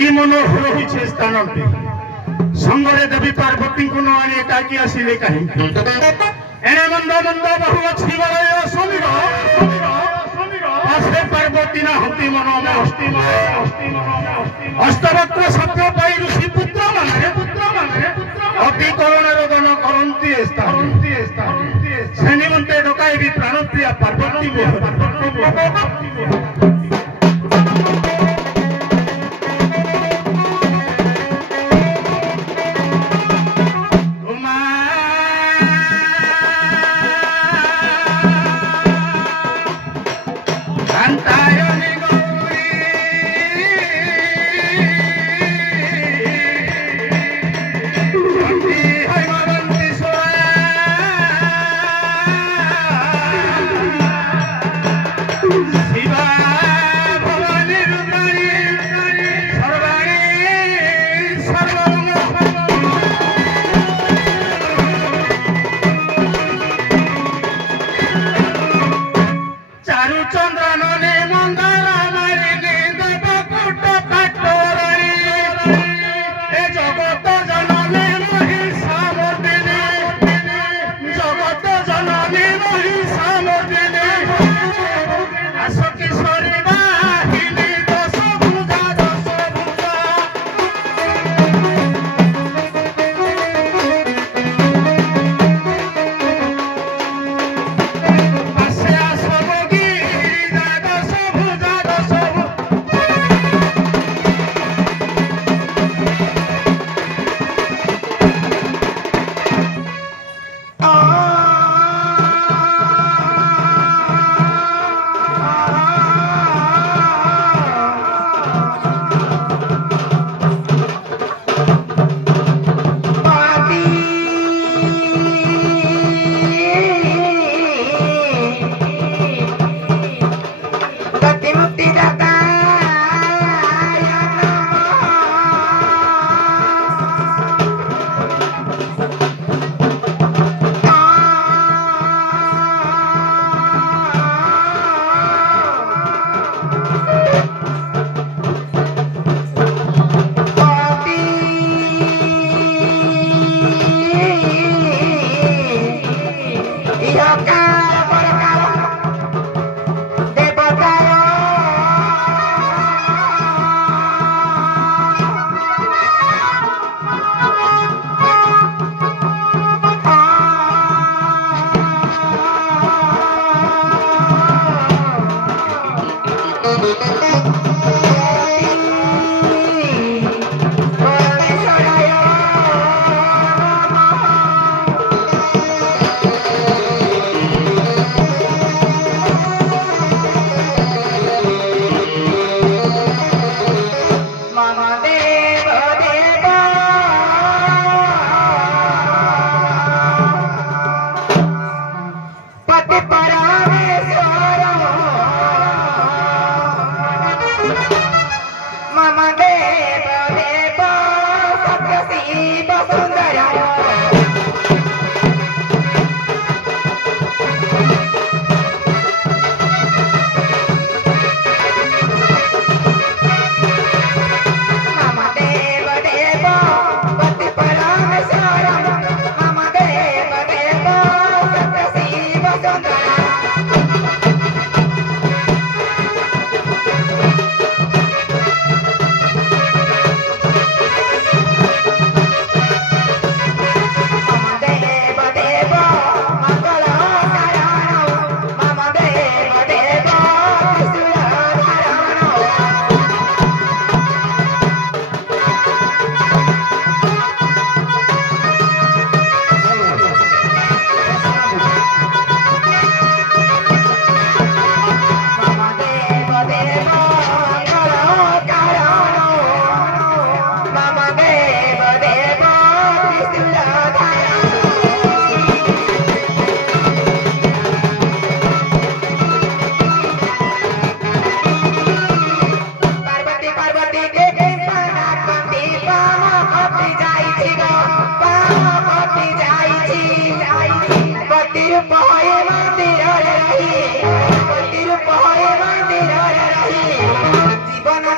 কি মনোহর হইছে স্থানটি সঙ্গরে দেবী পার্বতী কোন আনি একাকি আসিলে কাহিনী এনে মন্দ মন্দ বহু অছি বলয় সমীর আসে পার্বতী না হতি মনমে অষ্টবক্র সত্য পাই ঋষি পুত্র মানে অতি করুণের রোদন করন্তি স্থান সে নিমন্তে ডকাইবি প্রাণপ্রিয়া পার্বতী জীবন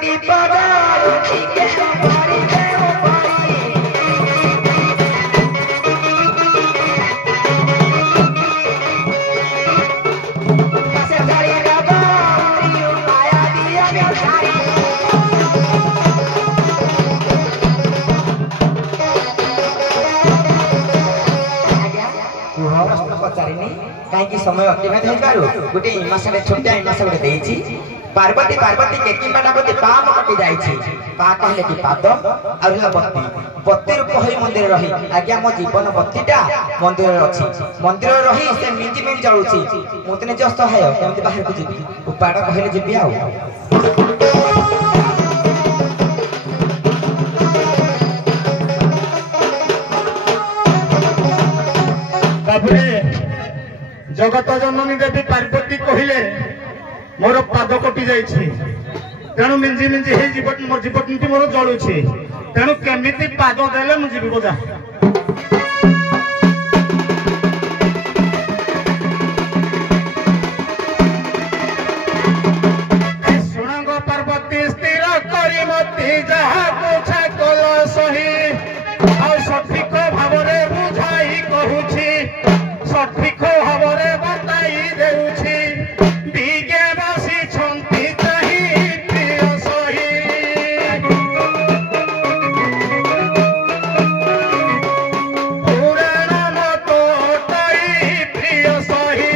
দীপ कहीं समय अतिबाद हो पारू गोटे इमासरे छोटा इमास गोटे देइछि पार्वती पार्वती केकी मानवती पाम कटि जाइछि पा कहले कि पाद आउला बत्ती बत्ती रूप होई मंदिर रही आज्ञा मो जीवन बत्तीटा मंदिर अछि मंदिर रही से मिंजी मिंज जळुछि मोतने जस्त हाय केमति बाहर को जिबि उपाड़ कहले जिबि आउ जगत जननी देवी पार्वती कहले मोर पाद कटि जाइछि तेणु मिंजी मिंजी हे जीवन मोर जीवन मोर जळुछि तेणु केमिति पाद देले मु जीवी बजा सुनांग पार्वती स्थिर करी मती जहा पूछा कल सही आ सठिक भावरे बुझाई कहूछि सठिक भावरे बताई देउछि बिगे बसी छंती चाहि प्रिय सही पुराण मत तई प्रिय सही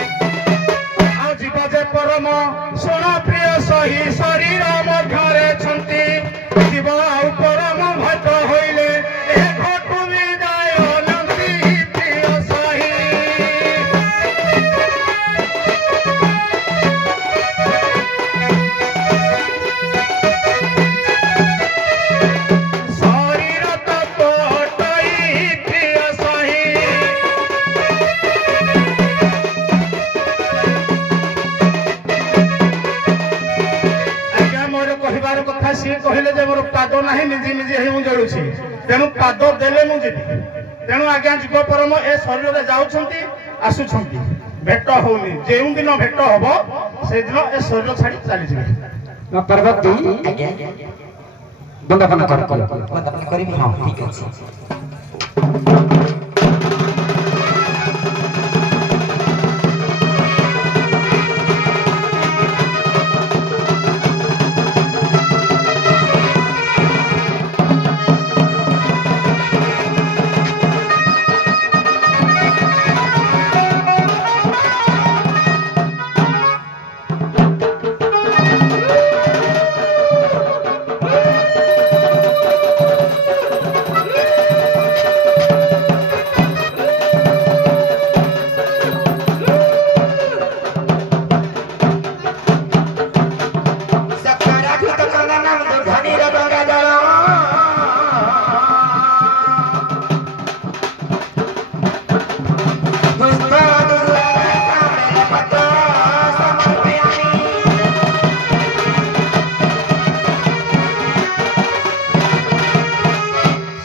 आ जीव जे परम सुण प्रिय सही शरीर मध्यरे छंती जीव आउ परम भट होइले ए घटु विदाय नंदी प्रिय सही शरीर तत्वटई प्रिय सही आज्ञा मोर कहिबार कथा सी कहले जे मोर पाद नाही निजी निजी हे मु जळुछि तेनु पाद देले मु जिबि तेनु आज्ञा जीव परम ए शरीर रे जाउछंती आसुछंती भेट होउनी जेउ दिन भेट होबो से दिन ए शरीर छाडी चली जिबे पार्वती आज्ञा बंदापन कर बंदापन करिबि हां ठीक अछि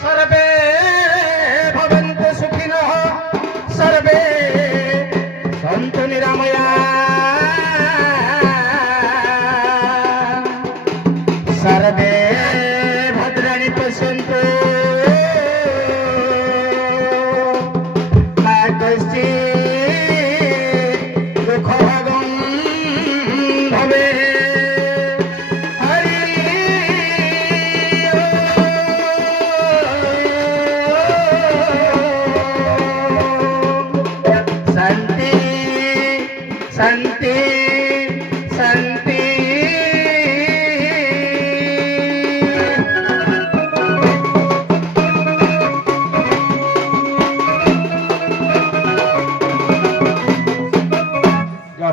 सर्वे भवन्तु सुखिनः सर्वे सन्तु निरामया सर्वे भद्राणि पश्यन्तु मा कश्चित् दुःखभागं भवेत् हरि शांति शांति शांति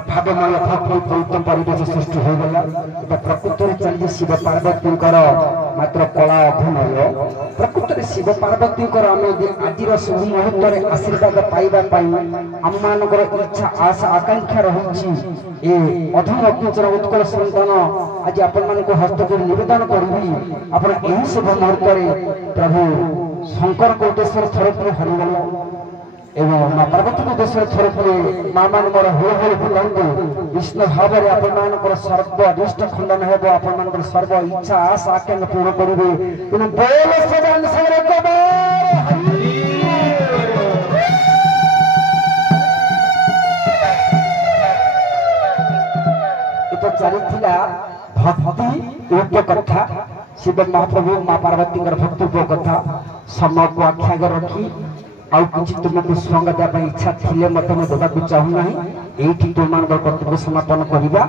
भावमय उत्तम परिवेश सृष्टि हो गला प्रकृत चलिए शिव पार्वती मात्र कला अभिनय प्रकृत शिव पार्वती आज शुभ मुहूर्त आशीर्वाद पाइबा आम मान इच्छा आशा आकांक्षा रही अधम अग्निचर उत्कल सन्तान आज आपण हस्तक निवेदन करी आप शुभ मुहूर्त प्रभु शंकर कोटेश्वर थरपुर हरिगल एवं माँ पार्वती को देश थोड़े थोड़े माँ मान मोर हुल हुल फुलांतु विष्णु भाव में आपण सर्व अनिष्ट खंडन हेब आपण सर्व इच्छा आशा आकांक्षा पूर्ण करेंगे तेणु बोल सदान सारे चली भक्ति रूप कथा शिव महाप्रभु माँ पार्वती भक्तित्व कथा समय को आख्याग रखी आउ किसी तुमको संग देवा इच्छा थिले मत मुझे देवाक चाहूना ये तुम कर्तव्य समापन करवा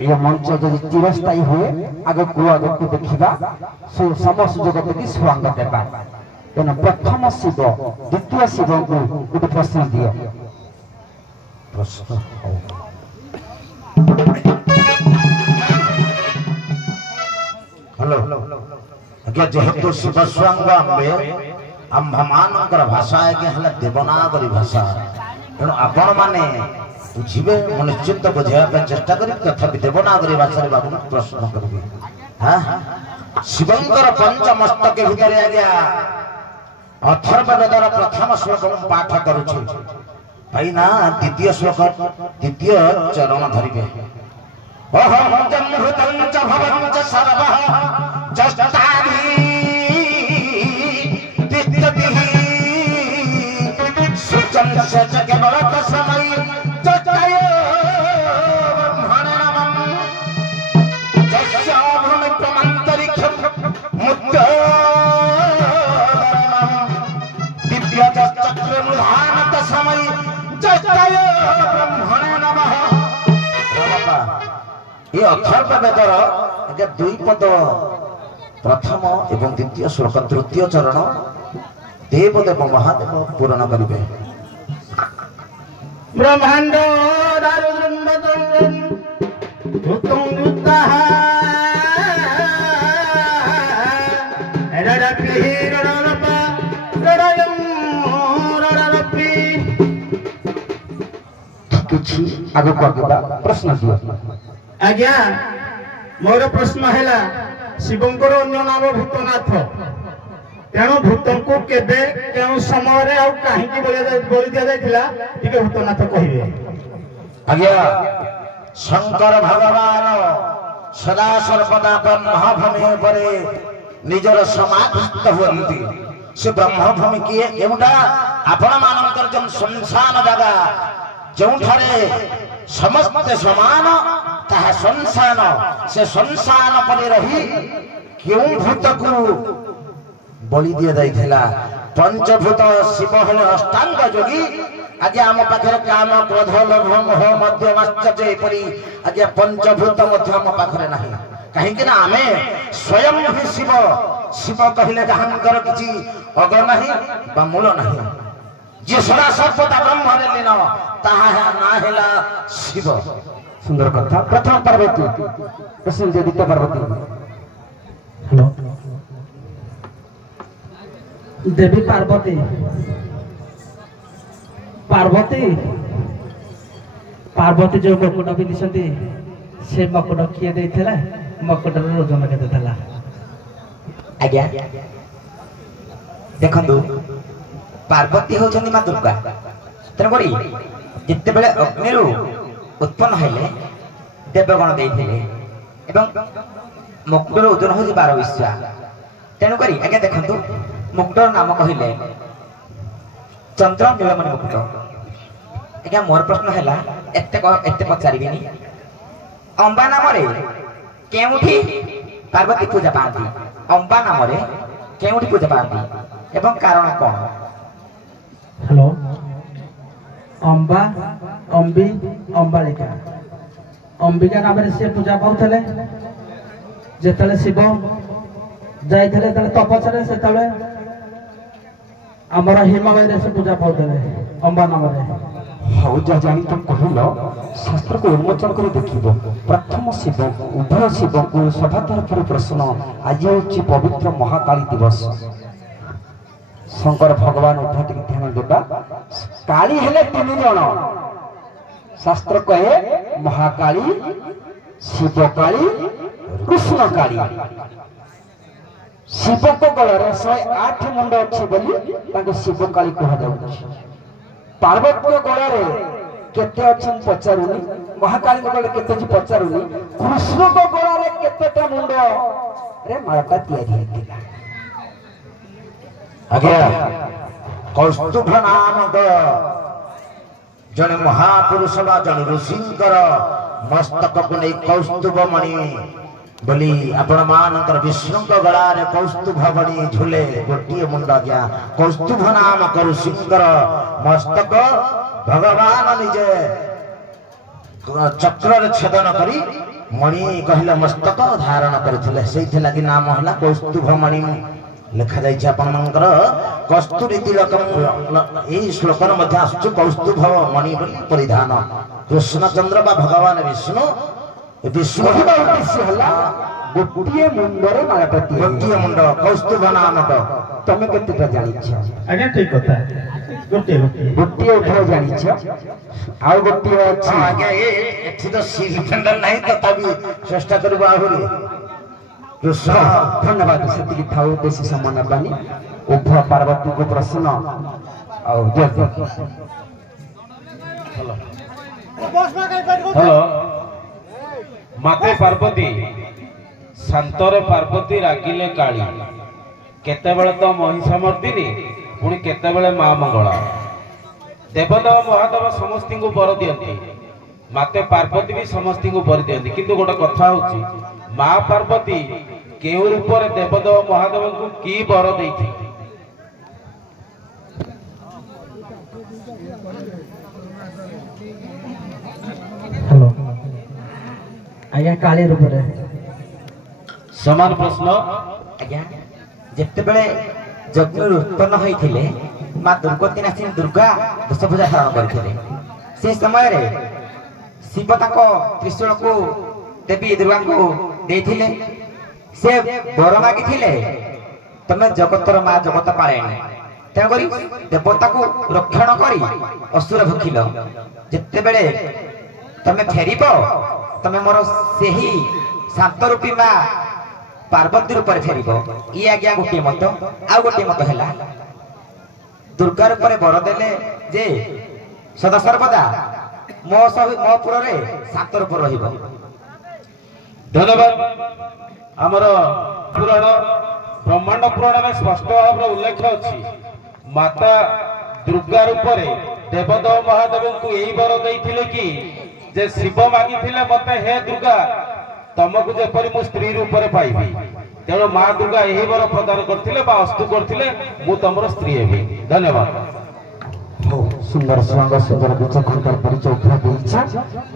ये मंच जब चिरस्थायी हुए आग को देखा सम सुजोग देखिए स्वांग देवा तेना प्रथम शिव द्वितीय शिव को गोटे प्रश्न दियो प्रश्न हेलो आज्ञा जेहेतु शिवस्वांग आम्भमानकर भाषा आज्ञा देवनागरी भाषा तेणु आपण मैंने बुझे मु निश्चित बुझाई चेष्टा करी तथापि देवनागरी भाषा बाबू प्रश्न करी शिवंकर पंचमस्तक भितर आज्ञा अथर्ववेदर प्रथम श्लोक पाठ करुछि भाईना द्वितीय श्लोक द्वितीय चरण धरिबे अहम जन्मृतं च भवं च सर्वः जष्टादि तिष्ठतिः सुचं च केवल तस्मै जष्टाय ब्रह्मणे नमः जस्य भूमिप्रमन्तरिक्षं दिव्य चक्रमुधान तस्मै जष्टाय ब्रह्मणे नमः ये अथर्ववेदर दुई पद प्रथम एवं द्वितीय श्लोक तृतीय चरण देवदेव महादेव पूर्ण करेंगे ब्रह्मांड आगे प्रश्न दियो आज्ञा मोर प्रश्न है शिवंकर अन्य नाम भूतनाथ तेणु भूत को केबे केउ समय कहीं बोली दि जाइथिला टिके भूतनाथ कहिबे आज्ञा शंकर भगवान सदा सर्वदा ब्रह्मभूमि परे निजर समाधिस्थ हुअन्ति से ब्रह्मभूमि किए केउटा आपण मानकर जम संसान जगह जोठारे समस्त समान ताहा संसान से संसान परे रही क्यों भूत को बलि दिया जाइथिला पंचभूत शिव हले अष्टांग योगी आज आम पाखरे काम क्रोध लोभ मोह मध्यम आश्चर्य परी आज पंचभूत मध्य आम पाखरे नाही कहीं कि ना आमे स्वयं ही शिव शिव कहले जहांकर किछि अग नाही बा मूल नाही जे सदा सर्वदा ब्रह्म रे लीन ताहा ना हेला शिव सुंदर कथा प्रथम पार्वती प्रश्न द्वितीय पार्वती हेलो देवी पार्वती पार्वती पार्वती जो मकुट पिंधि से मकुट किए देथिला मकुटर ओजन केते थला आज्ञा देखंतु पार्वती होचंदी मां दुर्गा तेणुकरी जिते बेले अग्नि उत्पन्न हेले देवगण देइथिले एवं मुकुटर ओजन हो 12 विश्वा तेणुकरी आज्ञा देखंतु मुकुटर नाम कहिले चंद्र नीलमणि मुकुट आज्ञा मोर प्रश्न हैला एते पचारिबिनी अंबा नाम रे केउठी पार्वती पूजा पाती अंबा नाम रे केउठी पूजा पाती एवं कारण कोन हेलो अंबा अंबी अंबालिका अंबिका नाम से पूजा पाउथले जेतले शिव जाइथले तले तपस्या से तले हमर हिमालय से पूजा पाउथले अंबा नाम रे हौ जा जाई तुम कहलो शास्त्र को उन्मोचन कर देखिबो प्रथम शिव उभय शिव को सभा तरफ प्रश्न आज होची पवित्र महाकाली दिवस शंकर भगवान उठा ध्यान देबा काली हेले 3 जण शास्त्र कहे महाकाली शिव काली कृष्ण काली शिव को गलर 108 मुंड अच्छी बोली ताको शिव काली कहा जाउछि पार्वत्य गड़े केते अच्छी पचारूनी महाकाली गड़े केते जी पचारूनी कृष्ण को गड़े केतेटा मुंड रे माळटा तयारी हेतिला आज्ञा कौस्तुभ नामक जने महापुरुष बा जने ऋषिंकर मस्तक को नहीं कौस्तुभ मणि बोली आपण मानकर विष्णु गला रे कौस्तुभ मणि झूले गोटे मुंड गया कौस्तुभ नामक ऋषिंकर मस्तक भगवान निजे चक्र छेदन करी मणि कहले मस्तक धारण करथिले सेहि लागि नाम हला कौस्तुभ मणि लिखा जाइए आपणकर कस्तूरी तिलक यही श्लोक कौस्तुभ मणि परिधान कृष्णचंद्र बा भगवान विष्णु विष्णु गोटे मुंडरे माळापति गोटे मुंड कौस्तुभ नामक तमे केतेटा जानिछ आज्ञा ठीक कथा गोटे गोटे उठो जानिछ आ गोटे अछि आज्ञा एठी तो सिलिंडर नहीं तथापि चेष्टा करबा आहुरी कृष्ण धन्यवाद सेतिकी थाउ बेसी समय नबानी उभय पार्वती को प्रश्न और हेलो माते पार्वती शांतर पार्वती रागिले काली केतेबेले तो महिषामर्दिनी पुणी केतेबेले मां मंगला देवदेव महादेव समस्त को बर दियंती माते पार्वती भी समस्त को बर दियंती किंतु गोटे कथा होची मां पार्वती केउ रूप रे देवदेव महादेव को की बर देथि हेलो आज्ञा काली रूप रे समान प्रश्न आज्ञा जेते बेले यज्ञ उत्पन्न होइथिले मां दुर्गति नासिनी दुर्गा दशभुजा धारण करथिले से समय रे शिव ताको त्रिशूल को देवी दुर्गा को देथिले से बर मागिथिले तमे जगतर मां जगत पाळेनी तेन करी देवता को रक्षण करी असुर भुखिल जेते बेले तमे फेरिबो तमे मोर सेही शांत रूपी मां पार्वती रूप रे फेरिबो ई आज्ञा गोटे मत आ गोटे मत हैला दुर्गा रूप रे बर देले जे सदा सर्वदा मो पुर रे शांत रूप रहिबो धन्यवाद आमर पुराण ब्रह्मांड पुराण में स्पष्ट भाव उल्लेख अछि माता दुर्गा रूप रे देवदेव महादेव को यही बर देइथिले कि जे शिव मागिथिले मते हे दुर्गा तमको जेपरि मु स्त्री रूप रे पाइबी तेणु मां दुर्गा यही बर प्रदान करथिले बा अस्तु करथिले मु तमरो स्त्री हेबी धन्यवाद सुंदर सुंदर विचक्षण परिचय उठा देइछा